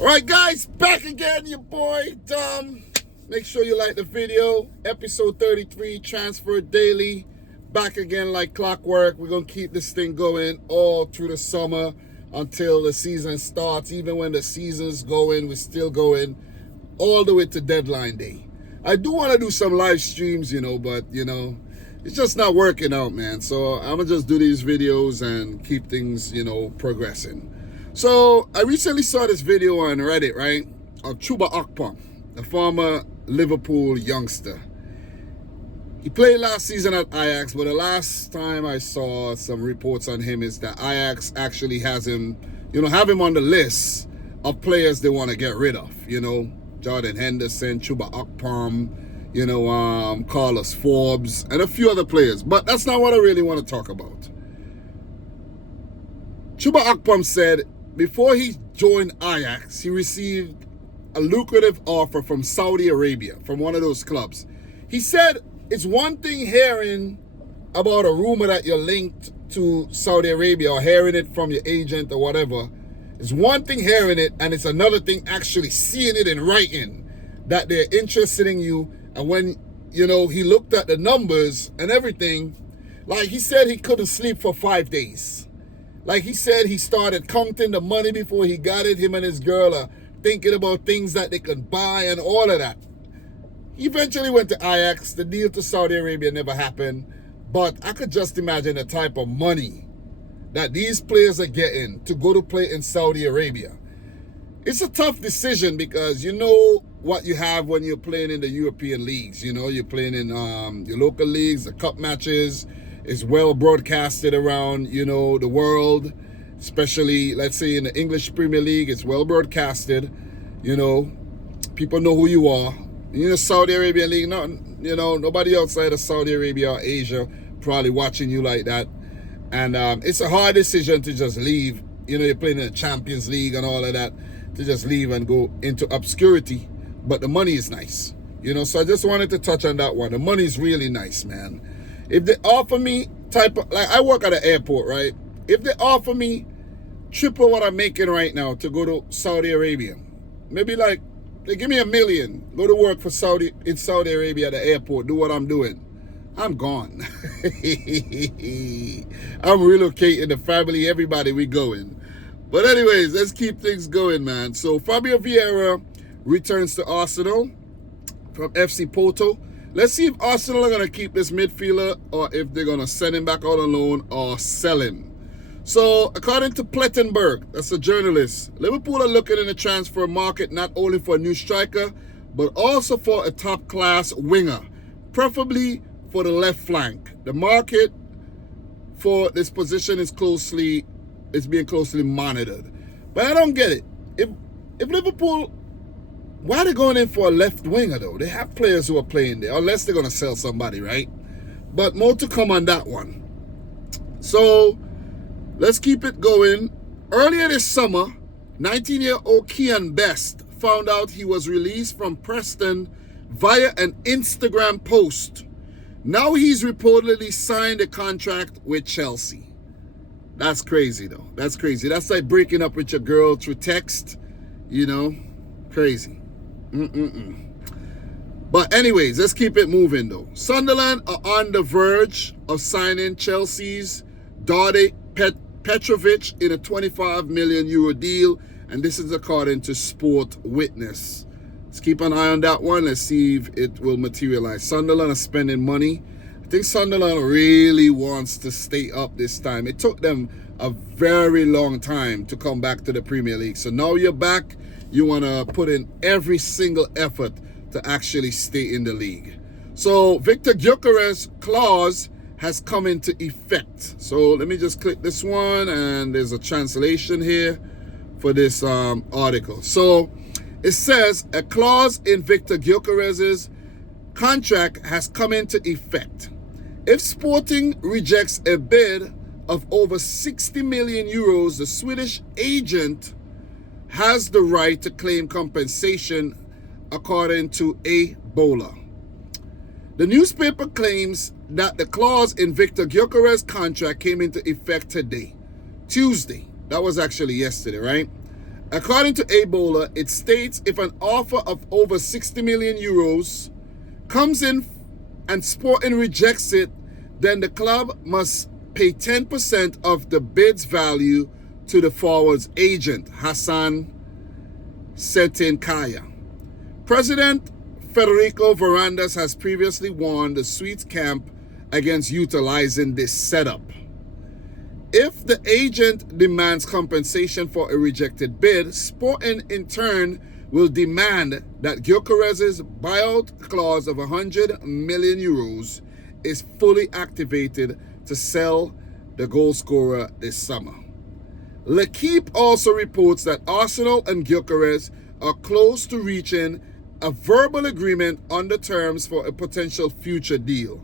Alright guys, back again, your boy Dom. Make sure you like the video. Episode 33, Transfer Daily. Back again like clockwork. We're going to keep this thing going all through the summer until the season starts. Even when the season's going, we're still going all the way to deadline day. I do want to do some live streams, but, it's just not working out, man. So I'm going to just do these videos and keep things, progressing. So I recently saw this video on Reddit, right, of Chuba Akpom, a former Liverpool youngster. He played last season at Ajax, but the last time I saw some reports on him is that Ajax actually has him, have him on the list of players they want to get rid of. Jordan Henderson, Chuba Akpom, Carlos Forbes, and a few other players. But that's not what I really want to talk about. Chuba Akpom said before he joined Ajax, he received a lucrative offer from Saudi Arabia, from one of those clubs. He said it's one thing hearing about a rumor that you're linked to Saudi Arabia or hearing it from your agent or whatever. It's one thing hearing it, and it's another thing actually seeing it in writing that they're interested in you. And when, he looked at the numbers and everything, like he said he couldn't sleep for 5 days. Like he said he started counting the money before he got it. Him and his girl are thinking about things that they can buy and all of that. He eventually went to Ajax. The deal to Saudi Arabia never happened. But I could just imagine the type of money that these players are getting to go to play in Saudi Arabia. It's a tough decision because you know what you have when you're playing in the European leagues. You're playing in your local leagues, the cup matches. It's well broadcasted around, the world, especially, let's say, in the English Premier League. It's well broadcasted. People know who you are. In the Saudi Arabian League, nobody outside of Saudi Arabia or Asia probably watching you like that. And it's a hard decision to just leave. You're playing in the Champions League and all of that, to just leave and go into obscurity. But the money is nice. So I just wanted to touch on that one. The money is really nice, man. If they offer me I work at an airport, right? If they offer me triple what I'm making right now to go to Saudi Arabia, maybe they give me $1 million, go to work for in Saudi Arabia at the airport, do what I'm doing, I'm gone. I'm relocating the family, everybody, we going. But anyways, let's keep things going, man. So Fabio Vieira returns to Arsenal from FC Porto. Let's see if Arsenal are going to keep this midfielder or if they're going to send him back out on loan or sell him. So, according to Plettenberg, that's a journalist, Liverpool are looking in the transfer market not only for a new striker, but also for a top-class winger, preferably for the left flank. The market for this position is being closely monitored. But I don't get it. If Liverpool... Why are they going in for a left winger, though? They have players who are playing there, unless they're going to sell somebody, right? But more to come on that one. So, let's keep it going. Earlier this summer, 19-year-old Kian Best found out he was released from Preston via an Instagram post. Now he's reportedly signed a contract with Chelsea. That's crazy, though. That's crazy. That's like breaking up with your girl through text, Crazy. But anyways, let's keep it moving though. Sunderland are on the verge of signing Chelsea's Dade Petrovic in a €25 million deal, and this is according to Sport Witness. Let's keep an eye on that one. Let's see if it will materialize. Sunderland are spending money. I think Sunderland really wants to stay up this time. It took them a very long time to come back to the Premier League. So now you're back. You want to put in every single effort to actually stay in the league. So Viktor Gyokeres clause has come into effect. So let me just click this one, and there's a translation here for this article. So it says a clause in Viktor Gyokeres' contract has come into effect. If Sporting rejects a bid of over 60 million euros, the Swedish agent has the right to claim compensation, according to A. Bola. The newspaper claims that the clause in Viktor Gyokeres' contract came into effect today, Tuesday. That was actually yesterday, right? According to Ebola, it states if an offer of over 60 million euros comes in and Sporting rejects it, then the club must pay 10% of the bid's value to the forward's agent, Hassan Setinkaya. President Federico Varandas has previously warned the Swedes camp against utilizing this setup. If the agent demands compensation for a rejected bid, Sporting in turn will demand that Gyokeres' buyout clause of 100 million euros is fully activated to sell the goal scorer this summer. L'Equipe also reports that Arsenal and Gyokeres are close to reaching a verbal agreement on the terms for a potential future deal,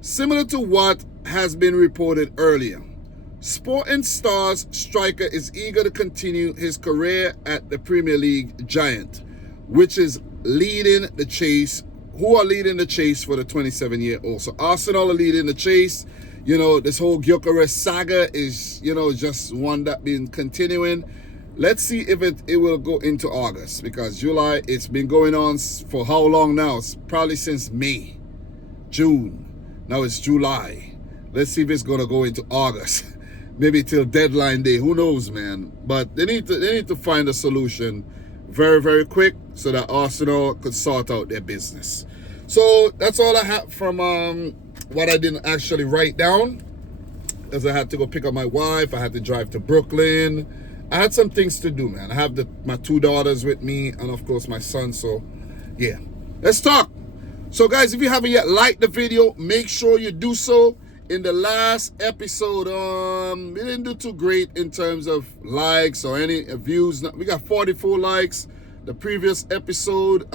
similar to what has been reported earlier. Sporting Stars striker is eager to continue his career at the Premier League giant, which is leading the chase, who are leading the chase for the 27-year-old. So Arsenal are leading the chase. You know, this whole Gyokeres saga is, just one that been continuing. Let's see if it will go into August, because July, it's been going on for how long now? It's probably since May, June. Now it's July. Let's see if it's going to go into August. Maybe till deadline day. Who knows, man? But they need to find a solution very, very quick so that Arsenal could sort out their business. So that's all I have from what I didn't actually write down, because I had to go pick up my wife. I had to drive to Brooklyn. I had some things to do, man. I have my 2 daughters with me, and of course my son. So yeah, let's talk. So guys, if you haven't yet liked the video, make sure you do so. In the last episode, we didn't do too great in terms of likes or any views. We got 44 likes. The previous episode,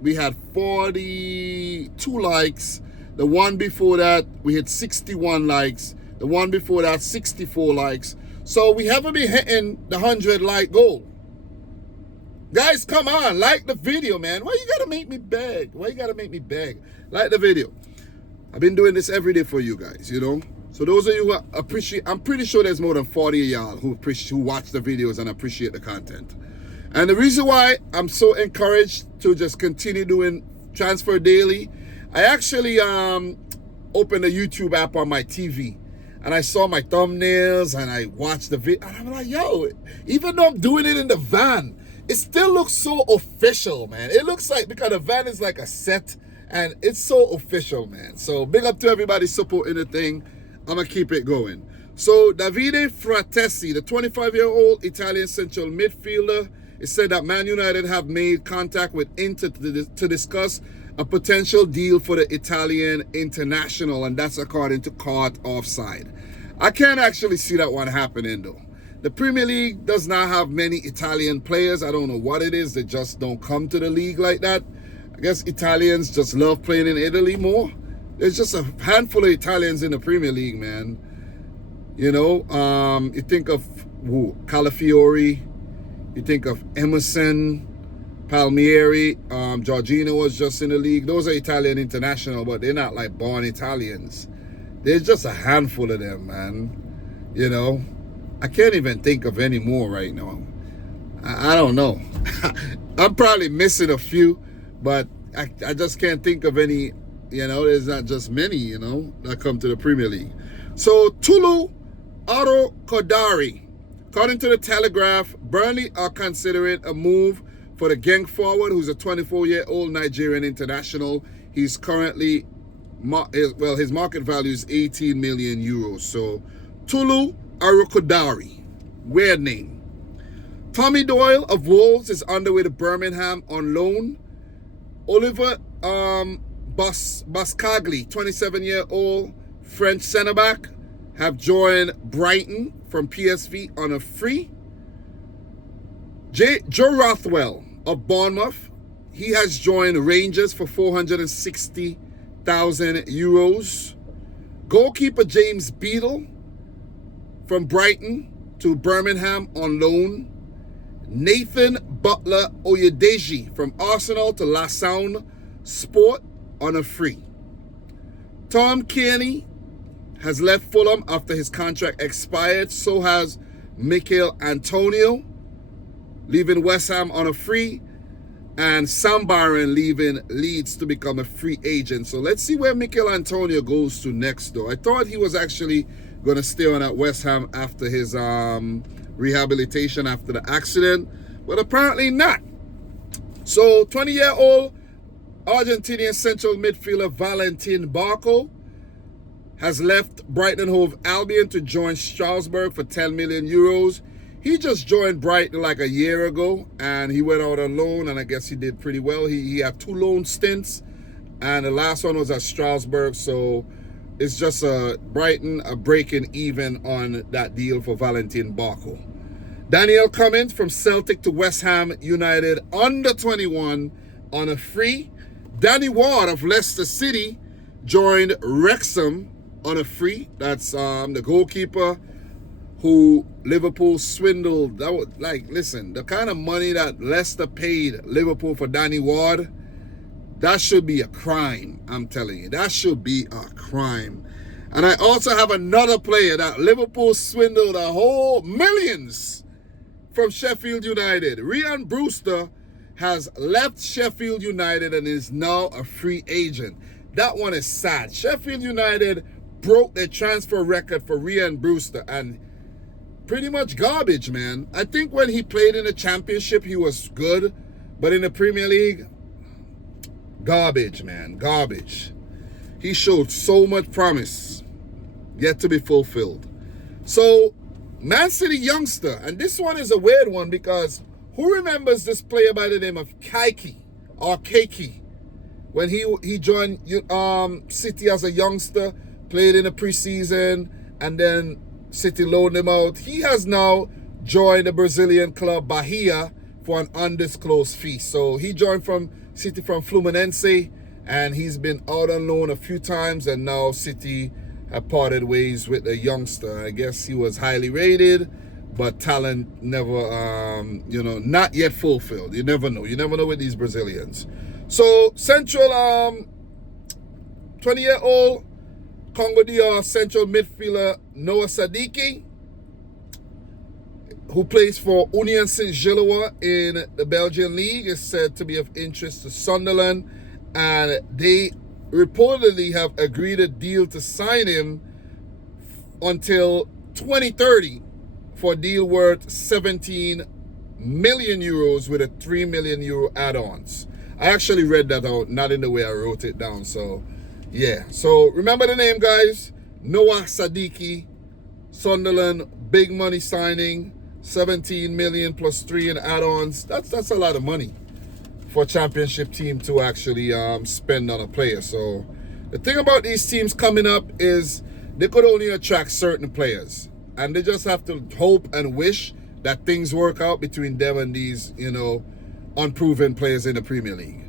we had 42 likes. The one before that, we had 61 likes. The one before that, 64 likes. So we haven't been hitting the 100 like goal. Guys, come on, like the video, man. Why you gotta make me beg? Why you gotta make me beg? Like the video. I've been doing this every day for you guys, So those of you who appreciate, I'm pretty sure there's more than 40 of y'all who watch the videos and appreciate the content. And the reason why I'm so encouraged to just continue doing Transfer Daily, I actually opened a YouTube app on my TV. And I saw my thumbnails and I watched the video. And I'm like, yo, even though I'm doing it in the van, it still looks so official, man. It looks like, because the van is like a set. And it's so official, man. So big up to everybody supporting the thing. I'm going to keep it going. So Davide Fratesi, the 25-year-old Italian central midfielder, it said that Man United have made contact with Inter to discuss a potential deal for the Italian international. And that's according to Caught Offside. I can't actually see that one happening, though. The Premier League does not have many Italian players. I don't know what it is. They just don't come to the league like that. I guess Italians just love playing in Italy more. There's just a handful of Italians in the Premier League, man. You think of Calafiori, you think of Emerson, Palmieri, Jorginho was just in the league. Those are Italian international, but they're not like born Italians. There's just a handful of them, man. I can't even think of any more right now. I don't know. I'm probably missing a few. But I just can't think of any, there's not just many, that come to the Premier League. So Tulu Aro Kodari, according to the Telegraph, Burnley are considering a move for the Genk forward, who's a 24-year-old Nigerian international. He's currently, his market value is 18 million euros. So Tulu Aro Kodari, weird name. Tommy Doyle of Wolves is underway to Birmingham on loan. Oliver Bascagli, 27-year-old French centre-back, have joined Brighton from PSV on a free. Joe Rothwell of Bournemouth, he has joined Rangers for 460,000 euros. Goalkeeper James Beadle from Brighton to Birmingham on loan. Nathan Butler Oyedeji from Arsenal to Lausanne Sport on a free. Tom Kearney has left Fulham after his contract expired. So has Mikel Antonio. leaving West Ham on a free, and Sam Byron leaving Leeds to become a free agent. So let's see where Mikel Antonio goes to next, though. I thought he was actually going to stay on at West Ham after his rehabilitation after the accident, but apparently not. So 20-year-old Argentinian central midfielder Valentin Barco has left Brighton Hove Albion to join Strasbourg for 10 million euros. He just joined Brighton like a year ago, and he went out on loan, and I guess he did pretty well. He had 2 loan stints, and the last one was at Strasbourg, so it's just Brighton breaking even on that deal for Valentin Barco. Daniel Cummins from Celtic to West Ham United under 21 on a free. Danny Ward of Leicester City joined Wrexham on a free. That's the goalkeeper who Liverpool swindled. That was listen, the kind of money that Leicester paid Liverpool for Danny Ward, that should be a crime. I'm telling you, that should be a crime. And I also have another player that Liverpool swindled a whole millions from Sheffield United. Ryan Brewster has left Sheffield United and is now a free agent. That one is sad. Sheffield United broke their transfer record for Ryan Brewster, and pretty much garbage, man. I think when he played in the Championship, he was good, but in the Premier League, garbage, man, garbage. He showed so much promise, yet to be fulfilled. So, Man City youngster, and this one is a weird one because who remembers this player by the name of Keiki, when he joined City as a youngster, played in the preseason, and then City loaned him out. He has now joined the Brazilian club Bahia for an undisclosed fee. So he joined from City from Fluminense, and he's been out on loan a few times, and now City have parted ways with the youngster. I guess he was highly rated, but talent never, not yet fulfilled. You never know. You never know with these Brazilians. So central 20-year-old Congo DR central midfielder Noah Sadiki, who plays for Union Saint-Gilloise in the Belgian League, is said to be of interest to Sunderland, and they reportedly have agreed a deal to sign him until 2030 for a deal worth 17 million euros with a 3 million euro add-ons. I actually read that out, not in the way I wrote it down. So, yeah. So, remember the name, guys. Noah Sadiki, Sunderland, big money signing, 17 million plus 3 in add-ons. That's a lot of money for a championship team to actually spend on a player. So, the thing about these teams coming up is they could only attract certain players. And they just have to hope and wish that things work out between them and these, unproven players in the Premier League.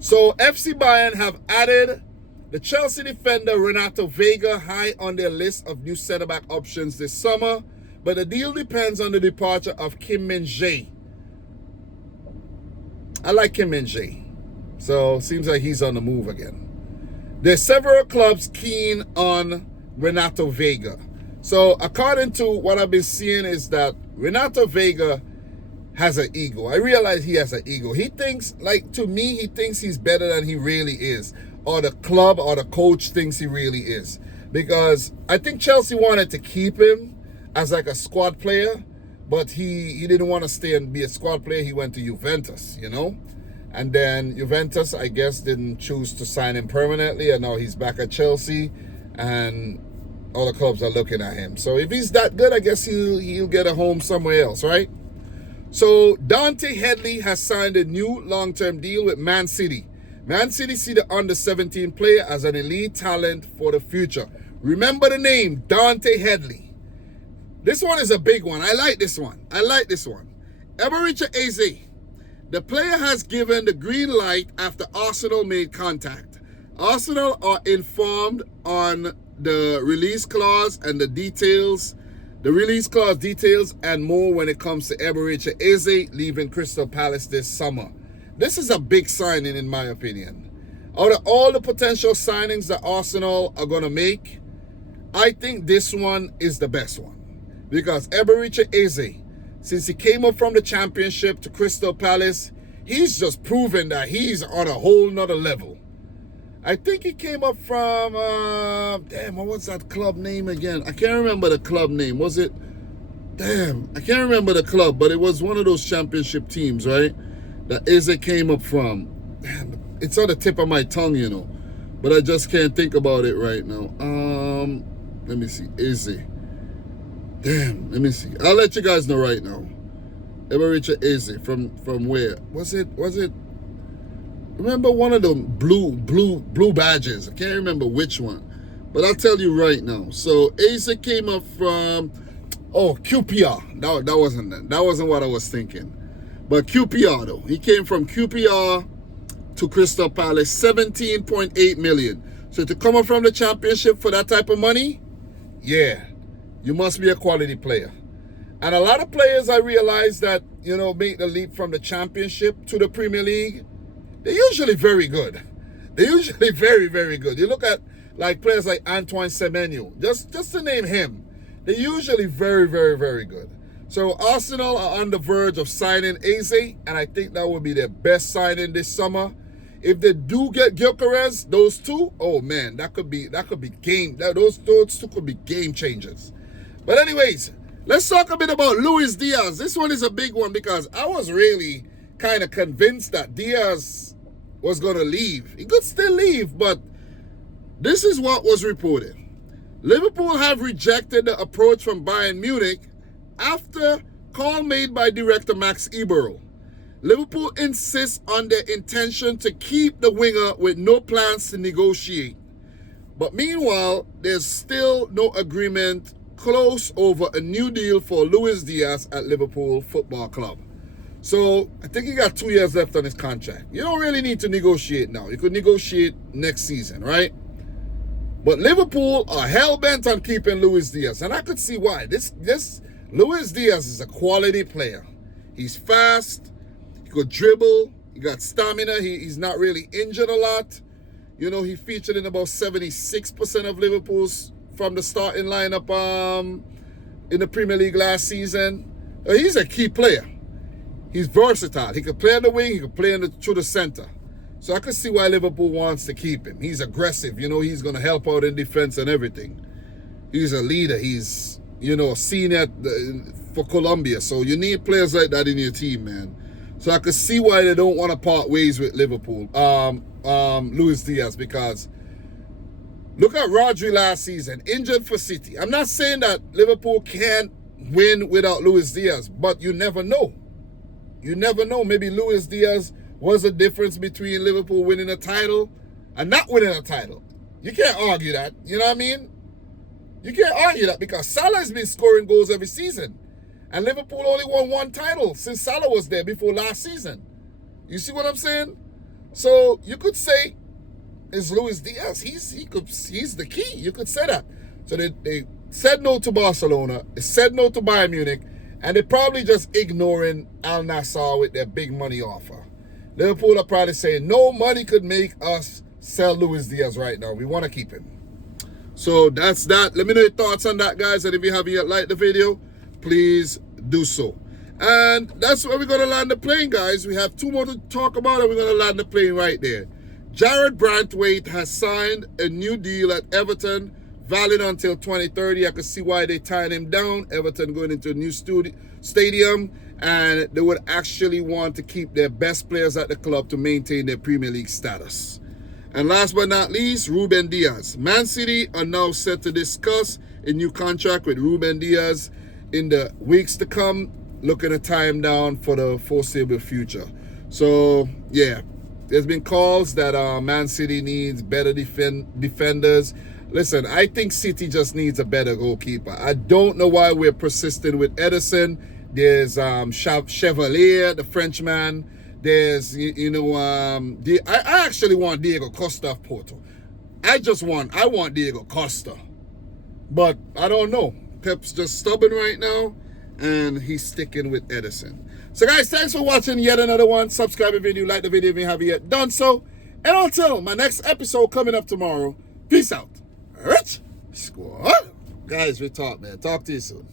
So FC Bayern have added the Chelsea defender Renato Vega high on their list of new centre-back options this summer, but the deal depends on the departure of Kim Min-jae. I like Kim Min-jae, so seems like he's on the move again. There's several clubs keen on Renato Vega. So according to what I've been seeing is that Renato Vega has an ego. I realize he has an ego. He thinks, to me, he thinks he's better than he really is. Or the club or the coach thinks he really is. Because I think Chelsea wanted to keep him as a squad player, but he didn't want to stay and be a squad player. He went to Juventus, And then Juventus, I guess, didn't choose to sign him permanently, and now he's back at Chelsea, and all the clubs are looking at him. So if he's that good, I guess he'll get a home somewhere else, right? So Dante Headley has signed a new long-term deal with Man City. Man City see the under-17 player as an elite talent for the future. Remember the name, Dante Headley. This one is a big one. I like this one. Eberechi Eze. The player has given the green light after Arsenal made contact. Arsenal are informed on the release clause and the details, and more when it comes to Eberechi Eze leaving Crystal Palace this summer. This is a big signing in my opinion. Out of all the potential signings that Arsenal are going to make, I think this one is the best one. Because Eberechi Eze since he came up from the Championship to Crystal Palace, he's just proven that he's on a whole nother level. I think he came up from, what was that club name again? I can't remember the club name. Was it, I can't remember the club, but it was one of those Championship teams, right? That Eze came up from. It's on the tip of my tongue, you know, but I just can't think about it right now. Let me see, Eze. Let me see. I'll let you guys know right now. Ever Richard Eze from where? Was it? Remember one of the blue badges? I can't remember which one, but I'll tell you right now. So Eze came up from QPR. That wasn't what I was thinking. But QPR though. He came from QPR to Crystal Palace, 17.8 million. So to come up from the Championship for that type of money, yeah, you must be a quality player. And a lot of players, I realize that, you know, make the leap from the Championship to the Premier League, they're usually very good. They're usually very, very good. You look at like players like Antoine Semenyo, just to name him, they're usually very, very, very good. So Arsenal are on the verge of signing Eze, and I think that would be their best signing this summer. If they do get Gyokeres, those two, oh man, that could be game. Those two could be game changers. But anyways, let's talk a bit about Luis Diaz. This one is a big one because I was really kind of convinced that Diaz was going to leave. He could still leave, but this is what was reported. Liverpool have rejected the approach from Bayern Munich after call made by director Max Eberl. Liverpool insists on their intention to keep the winger with no plans to negotiate. But meanwhile, there's still no agreement close over a new deal for Luis Diaz at Liverpool Football Club. So I think he got 2 years left on his contract. You don't really need to negotiate now. You could negotiate next season, right? But Liverpool are hell-bent on keeping Luis Diaz. And I could see why. This Luis Diaz is a quality player. He's fast. He could dribble. He got stamina. He's not really injured a lot. You know, he featured in about 76% of Liverpool's from the starting lineup in the Premier League last season. He's a key player. He's versatile. He could play on the wing. He could play through the center. So I could see why Liverpool wants to keep him. He's aggressive. You know, he's going to help out in defense and everything. He's a leader. He's, you know, a senior for Colombia. So you need players like that in your team, man. So I could see why they don't want to part ways with Liverpool, Luis Diaz, because look at Rodri last season, injured for City. I'm not saying that Liverpool can't win without Luis Diaz, but you never know. You never know. Maybe Luis Diaz was the difference between Liverpool winning a title and not winning a title. You can't argue that. You know what I mean? You can't argue that because Salah has been scoring goals every season. And Liverpool only won one title since Salah was there before last season. You see what I'm saying? So you could say, is Luis Diaz, he's the key. You could say that. So they said no to Barcelona. They said no to Bayern Munich. And they're probably just ignoring Al Nassr with their big money offer. Liverpool are probably saying, no money could make us sell Luis Diaz right now. We want to keep him. So that's that. Let me know your thoughts on that, guys. And if you haven't yet liked the video, please do so. And that's where we're going to land the plane, guys. We have two more to talk about, and we're going to land the plane right there. Jared Brantwaite has signed a new deal at Everton, valid until 2030. I can see why they tied him down. Everton going into a new stadium, and they would actually want to keep their best players at the club to maintain their Premier League status. And last but not least, Ruben Diaz. Man City are now set to discuss a new contract with Ruben Diaz in the weeks to come, looking to tie him down for the foreseeable future. So, yeah, there's been calls that Man City needs better defenders. Listen, I think City just needs a better goalkeeper. I don't know why we're persistent with Ederson. There's Chevalier, the Frenchman. There's, I actually want Diego Costa of Porto. I want Diego Costa. But I don't know. Pep's just stubborn right now, and he's sticking with Ederson. So, guys, thanks for watching yet another one. Subscribe if you like the video if you haven't yet done so. And until my next episode coming up tomorrow, peace out. Rich Squad. Guys, we talk, man. Talk to you soon.